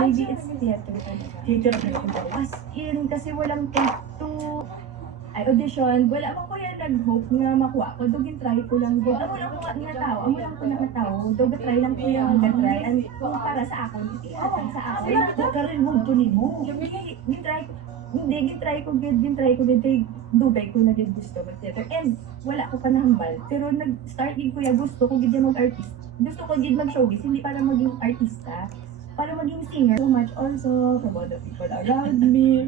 maybe it's theater. Theater na ako. As in, kasi walang take to ay audition, wala man ko yan nag-hope nga makuha ko. Dugin try ko lang din. Amo lang ko nga tao, amo lang ko nga tao. Dug try lang ko yung try. And kung para sa ako, ihatag sa ako. Wala ko ka rin mo, to ni mo. Gin-try ko. Hindi, gin-try ko gid kay dugay ko na gid gusto mag-theater. And wala ko pa nahambal. Pero nag-start gid ko ya gusto ko gid mag-artist. Gusto ko gid mag-showbiz, hindi para maging artista. Para maging singer. So much also from all the people around me.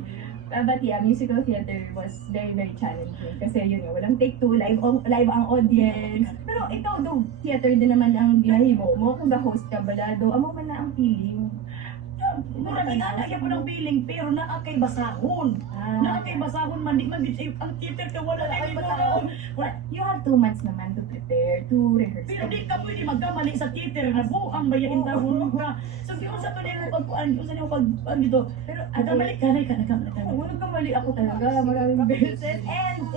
But yeah, musical theater was very, very challenging. Kasi yun nga, walang take two, live ang audience. Pero ikaw daw, theater din naman ang ginahimo mo. Kung ga-host ka balado, amo man na ang feeling. Anak yan po ng feeling, pero naakay basahon. Naakay basahon man, di man, ang theater ka wala na kayo basahon. You have 2 months naman to prepare, to rehearse. Pero di ka pwede magkamali sa theater na buang bayain tahon ka. So, kung sa pa nila pagpuan, kung sa nila pag dito. Pero, nagkamali ka na, nagkamali ka na. Nagkamali ako talaga, maraming beses. And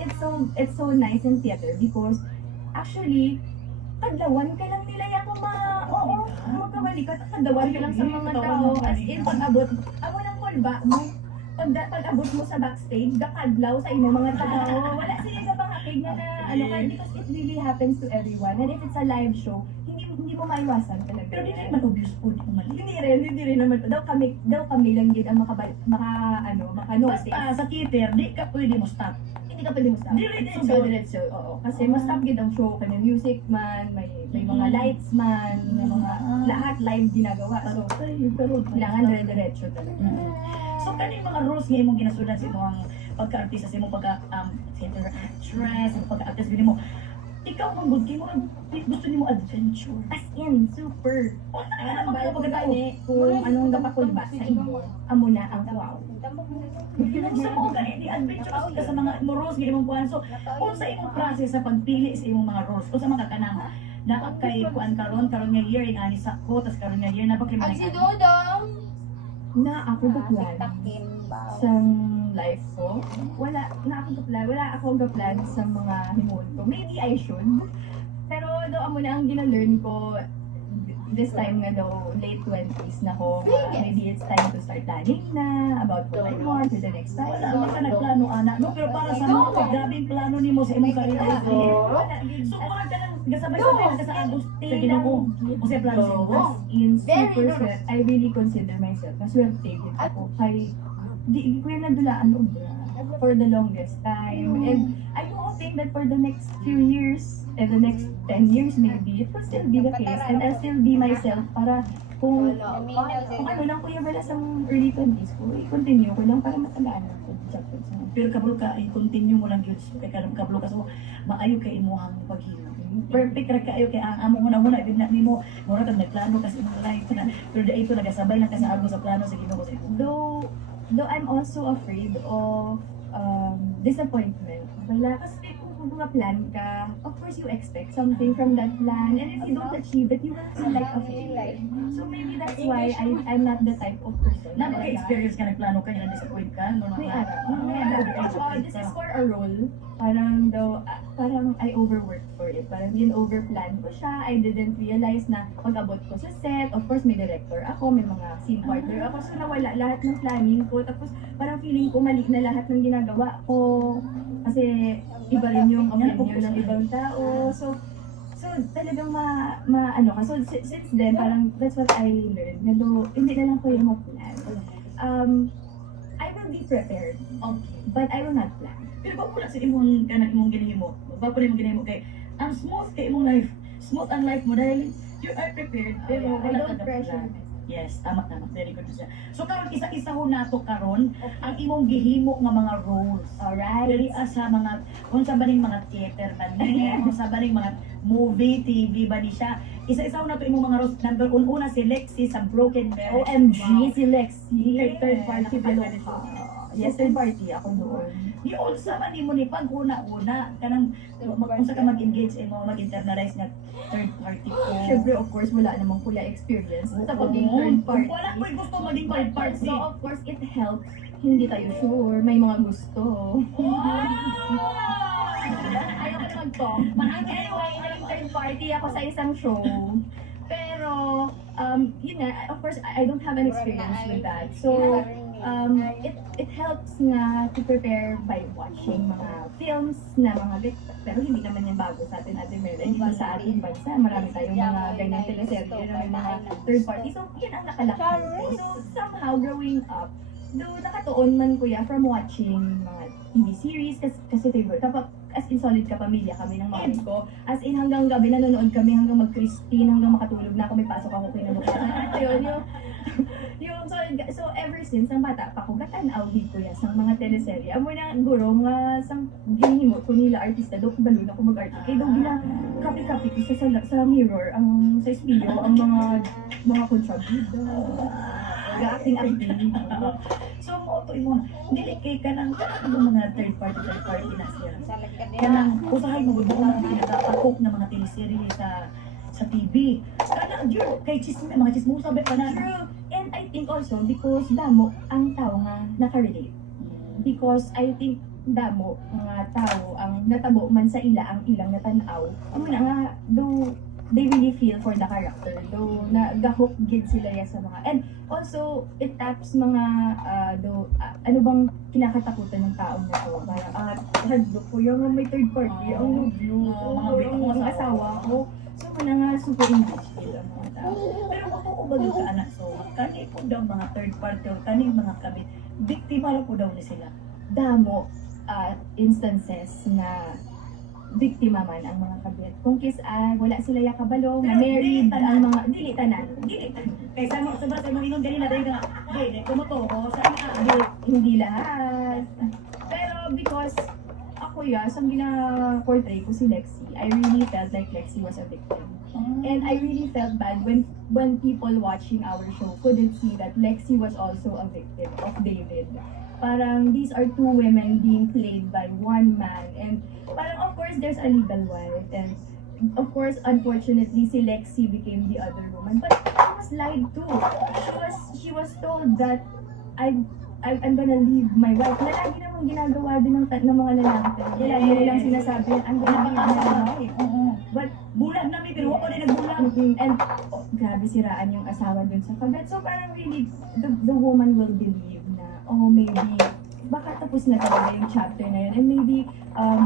it's so nice in theater because actually, kadlawan ka lang nila yung magkamali ka, kadlawan ka lang sa mga tao. As in, pag-abot, amo ng kulba mo, pag-abot mo sa backstage, kakadlaw sa imong mga tao. Wala sila na pangakig na kaya because it really happens to everyone. And if it's a live show, hindi mo maiwasan talaga. Pero di na naman obvious po, di ko mali. Hindi rin naman. Daw kami lang din ang maka-notice. Basta sa theater, di ka pwede mo stop. Hindi ka pwede mo stop. Diretso. Oo. Kasi mas stop gid ang show. Kanya music man, may mga lights man, may mga lahat live ginagawa. So, kailangan dire-diretso talaga. So, kaning mga rules nga imong ginasudan sa imong pagka-artista, sa imong pagka-theater actress, sa pagka-actress, gini mo, ikaw ang good kayo, gusto niyo mo adventure. As in, super. Ano Bala pagkatani kung anong gapakulba sa inyo, amo na ang wow. Gusto mo ka di adventure ka sa mga rules nga imong kuan. So, kung sa imong process sa pagpili sa imong mga rules, kung sa mga kanang na kay kuan karon nga year ingani sa ko, tas karon nga year na pa kay Ay, si mga Dodong! Na ako gaplan Takin ba? sa life ko. Wala akong gaplan sa mga himuon ko. Maybe I should. Pero daw amo na ang gina-learn ko this time nga daw, late 20s na ko. Maybe it's time to start planning na about what I want for the next time. wala man ka nagplano ana, no? Pero para sa mo, grabing plano nimo sa imong career. So, para ka lang gasabay-sabay ka sa Agustin. Sa Ginoo. O sa plano sa imong. As in, super swerte. I really consider myself na swerte din ako. Kay, di ko yung nadulaan obra for the longest time. And I don't think that for the next few years, and the next 10 years maybe, it will still be the case. And I'll still be myself para kung ano lang ko yung wala sa early 20s ko, i-continue ko lang para matagaan ako. Pero kabalo ka, i-continue mo lang yun. Kaya kabalo ka, so maayo kay imuhang paghimo. Perfect ra kaayo kay ang amo huna din na nimo mura kag nagplano kasi imong life na. Pero dai ito nagasabay lang kasi amo sa plano sa Ginoo sa imo. Though I'm also afraid of disappointment. Wala kasi kung mga plan ka, of course you expect something from that plan, and if you don't achieve it, you will feel like a failure. So maybe that's why I'm not the type of person. Na maka-experience ka nagplano ka na disappoint ka no May na. this is for a role. Parang I overworked for it. Parang overplan ko siya. I didn't realize na pag-abot ko sa set, of course may director ako, may mga scene partner ako. So nawala lahat ng planning ko. Tapos parang feeling ko mali na lahat ng ginagawa ko. Kasi iba rin yung opinion ng ibang tao. So talagang ano ka. So since then, parang that's what I learned. Hindi na lang ko yung ma-plan. I will be prepared. Okay. But I will not plan. Pero ba pula sa imong kanang imong ginahimo? Ba pula imong ginahimo kay ang smooth kay imong life. Smooth ang life mo dahil you are prepared pero I wala don't ka pressure plan. Yes, tama. Very good siya. So karon isa-isa ho nato karon ang imong gihimo nga mga roles. Alright. Dili sa mga kung sa baning mga theater ba ni, kung sa baning mga movie, TV ba ni siya. Isa-isa ho nato imong mga roles. Number una si Lexi sa Broken Marriage. OMG, si Lexi. Yes. Third party Yes, third party ako doon. Di unsa man nimo ni pag una-una kanang unsa ka mag-engage mo mag-internalize nga third party ko. Siyempre, of course, wala namang kuya experience sa pagiging third party. Wala ko gusto maging third party. So, of course, it helps. Hindi tayo sure. May mga gusto. Ayaw ko na mag-talk. Anyway, naging third party ako sa isang show. Pero, yun nga, of course, I don't have an experience with that. So, it helps nga to prepare by watching mga films na mga pero hindi naman yan bago sa atin Ate Mel. And dito sa ating bansa, marami tayong mga ganyan teleserye na may mga third party. So, yun ang nakalaki ko. So, somehow, growing up, though nakatuon man kuya from watching mga TV series, kasi favorite. Kapag as in solid kapamilya kami ng mami ko. As in hanggang gabi nanonood kami, hanggang mag-Christine, hanggang makatulog na ako, may pasok ako kinabukasan. Ito yun, yung so ever since ang bata pa ko gatan-aw gid ko ya sang mga teleserye amo na guro nga sang ginhimo ko nila artista do balon ako mag-art kay do gila kapi-kapi ko sa mirror ang sa espilyo ang mga kontrabida acting. So mo to imo dili kay kanang mga third party na siya. Kanang usahay mo gud mo pinaka-cook na mga teleserye sa TV. Kanang jud kay mga chismosa ba pa na. True. And I think also because damo ang tao nga nakarelate. Because I think damo mga tao ang natabo man sa ila ang ilang natanaw. Amo na nga do they really feel for the character. Though nagahook gid sila ya sa mga and also it taps mga ano bang kinakatakutan ng tao na to. Parang hadlo ko yung may third party, ang love you, ang asawa ko. So man nga super engaged sila mga tao. Pero kung ubagi ka anak so kani po daw mga third party or kaning mga kabit biktima ra po daw ni sila. Damo instances na biktima man ang mga kabit. Kung wala sila yakabalo, Pero married dili ang mga dili tanan. Kaya sa mo sa mo ingon dali na dai nga dai kumoto ko sa Hindi lahat. Pero because ako sa gina-portray ko si Lexie, I really felt like Lexie was a victim. And I really felt bad when people watching our show couldn't see that Lexie was also a victim of David. Parang these are two women being played by one man, and parang of course there's a legal wife, and of course unfortunately si Lexie became the other woman, but she was lied to. She was told that I'm gonna leave my wife. Na lagi namang ginagawa din ng mga lalaki. Lagi nilang sinasabi, I'm gonna leave my wife. But bulag na mi pero wala din nagbulag. and grabe siraan yung asawa dun sa kabet. So parang really, the woman will believe na, maybe, baka tapos na talaga yung chapter na yun. And maybe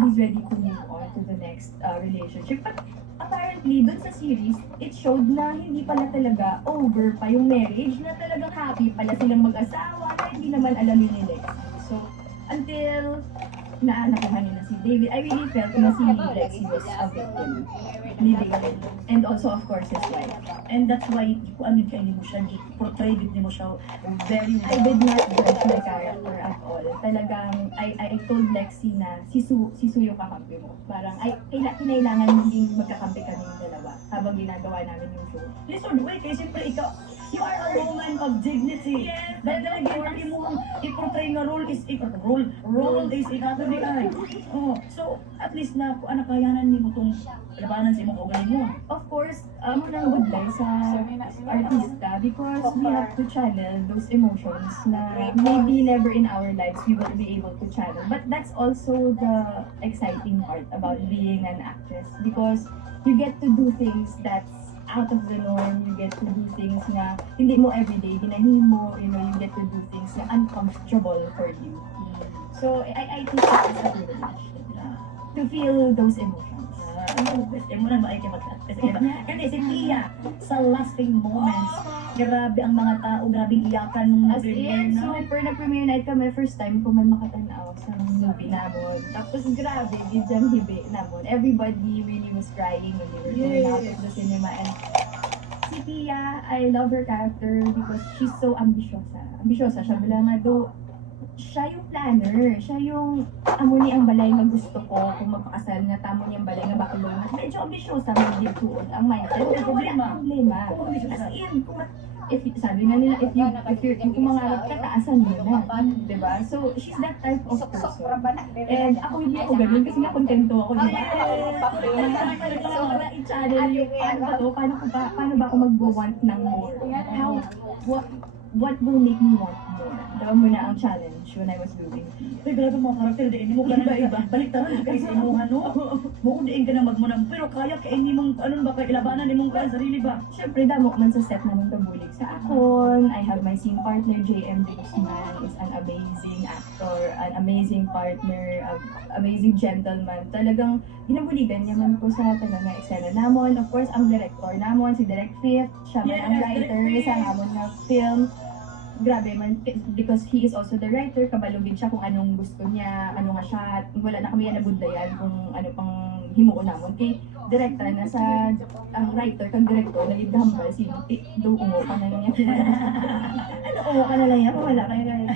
he's ready to move on to the next relationship. But apparently, dun sa series, it showed na hindi pala talaga over pa yung marriage, na talagang happy pala silang mag-asawa, na hindi naman alam ni Lexie. So, until naanakuhan nila si David, I really felt na si Lexie was a victim ni David. And also, of course, his wife. And that's why kuan kay ni mo siya portray din mo siya very I did not judge the character at all. Talagang, I told Lexie na si Su yung kakampi mo. Parang, kinailangan hindi magkakampi kami yung dalawa habang ginagawa namin yung show. Listen, wait, kasi siyempre ikaw, you are a woman of dignity. Yes, Dahil talaga yung mo i-portray nga role is another di ay. Oh, so at least na kung ano kayanan ni mo tong labanan sa imong kaugaling mo. of course, nang good life sa artista because we have to channel those emotions na maybe never in our lives we will be able to channel. But that's also the exciting part about being an actress because you get to do things that's out of the norm. You get to do things na hindi mo everyday ginahimo, you get to do things na uncomfortable for you. So I think it's a privilege to feel those emotions. Mo na ba ay kasi si Tia sa lasting moments. Grabe ang mga tao, grabe iyakan nung As in, super na-premiere night kami, first time ko man makatanaw sa movie namon. Tapos grabe, bidyang hibi namon. Everybody really was crying when they were going out of the cinema. And si Tia, I love her character because she's so ambisyosa. Ambisyosa siya, bila nga do, siya yung planner. Siya yung amo ni ang balay nga gusto ko kung magpakasal na tamo niya ang balay nga bakulong. Medyo ambisyosa, medyo tuon ang mindset. Pero wala problema. As in, sabi nga nila, if you're kung mangarap ka, taasan mo na. Diba? So, she's that type of person. And ako hindi ako ganun kasi nga kontento ako, diba? So, i-channel yung paano ba ako mag-want ng more? What will make me want more? Daw muna ang challenge when I was doing. Ay, grabe mga karakter, diin mo ka na Iba-iba. baliktaran, di kayo sa imuhan, no? Muundiin ka na magmunang, pero kaya kaya hindi mong, ano ba, kaya ilabanan, hindi mong kaya sarili ba? Siyempre, damo man sa set namin kabulig sa akon. I have my scene partner, JM De Guzman, is an amazing actor, an amazing partner, amazing gentleman. Talagang hinabuligan niya man po sa talagang eksena namon. Of course, ang director namon, si Direct Fifth, siya man ang Yes, writer Direk sa Fifth. namon na film. Grabe man, because he is also the writer, kabalugin siya kung anong gusto niya, ano nga siya, wala na kami yan nabudlayan kung ano pang himuon namon. Kay director na sa, ang writer, kang director, nagigambal, si do ungo ka na lang yan. Ano, ungo ka na lang yan, wala kayo kaya.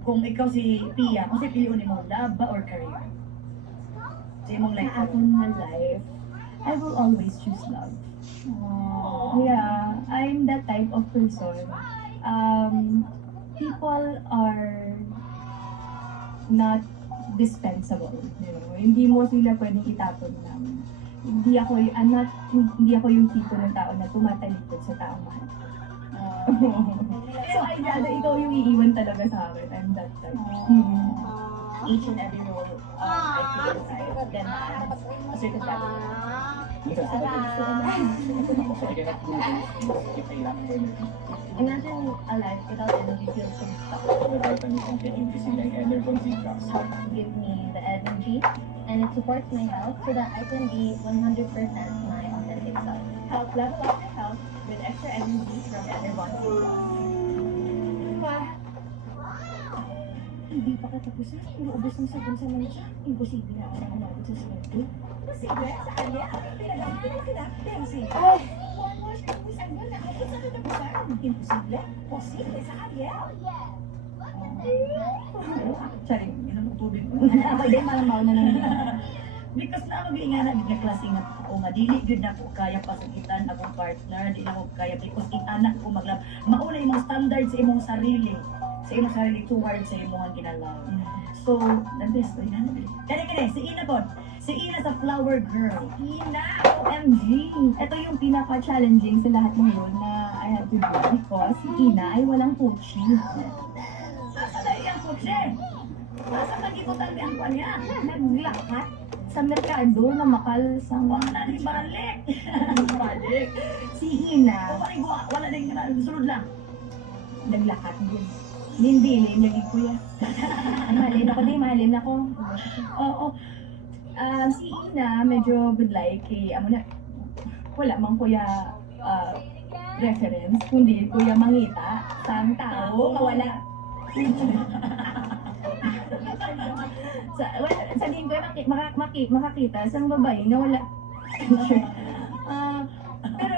Kung ikaw si Pia, kung si piliunin mo, love ba or career? Sa imong life. Sa akin na life, I will always choose love. Yeah, I'm that type of person. People are not dispensable. You know? Hindi mo sila pwedeng itapon lang. Hindi ako yung tipo ng tao na tumatalikod sa taong mahal. So, I'd rather ikaw yung iiwan talaga sa akin. I'm that type. Each and every role I play inside, then a certain level. Imagine a life without energy feels so stuck. Give me the energy and it supports my health so that I can be 100% my authentic self. Help level up my health with extra energy from Enervon. Hindi pa katapusan. Inuubos ng sabon sa mancha. Imposible na ako umabot sa swerte. Posible, sa kanya, pinag-pinag-pinag-pinag-pinag-pinag. Ay! One wash na isang doon na abot sa katapusan. Imposible? Posible sa Ariel. Charing. Inom ng tubig. Ako din, malamang na lang. Because na mag-iinga na bigla klase nga ako nga dili gyud na ko kaya pasakitan akong partner, di na ko kaya because anak ko maglab. Mauna imong standard sa imong sarili. Sa imong sarili towards sa imong ginalaw. So, the best rin na. Kani si Ina po. Si Ina sa Flower Girl. Ina! OMG! Ito yung pinaka-challenging sa lahat ng role na I have to do because si Ina ay walang coaching. Asa na iyang kutse? Asa pag-ikutan ang kanya? Naglakat sa merkado na makal sa Wala na rin balik. Balik. Si Ina, Wala na rin sunod lang. naglakad din. Nindilin yung kuya. Mahalin ako din, mahalin ako. Oo. Si Ina, medyo good like, amo na, wala mang kuya reference, kundi kuya mangita sa tao, mawala. Sa tingin ko, makakita sa babae na wala. Pero,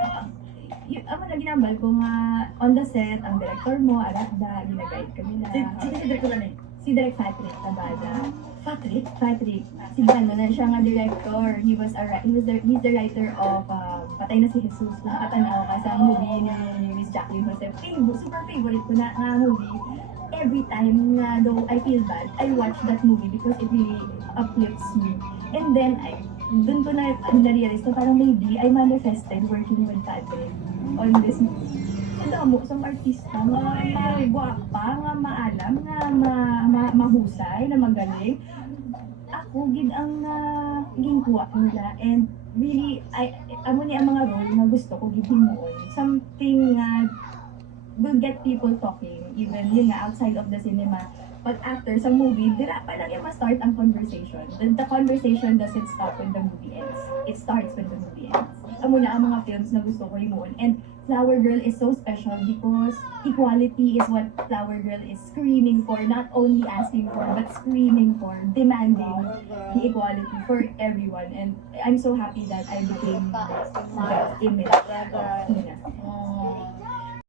ako na ginambal ko nga on the set, ang director mo, Aragda, ginaguide kami na. Sino si Director na Si Direk Patrick Tabada. Patrick? Patrick, si Dano na siya nga director. He's the writer of Patay na si Jesus. Nakatanaw ka sa movie ni Miss Jacqueline Joseph. Super favorite ko na movie. Every time nga though I feel bad, I watch that movie because it really uplifts me. And then, dun ko na-realize na parang maybe I manifested working with Patrick on this movie. Ang damo sa artista nga gwapa, nga maalam, nga mahusay, na magaling. Ako, gid ang ginkuha nila. And really, amo ni ang mga role na gusto ko gid himuon. Something will get people talking, even yun nga, outside of the cinema. But after sa movie, dira pa lang yung ma-start ang conversation. The conversation doesn't stop when the movie ends. It starts when the movie ends. Amo na ang mga films na gusto ko himuon. And Flower Girl is so special because equality is what Flower Girl is screaming for, not only asking for, but screaming for, demanding the equality for everyone. And I'm so happy that I became the image of Ina.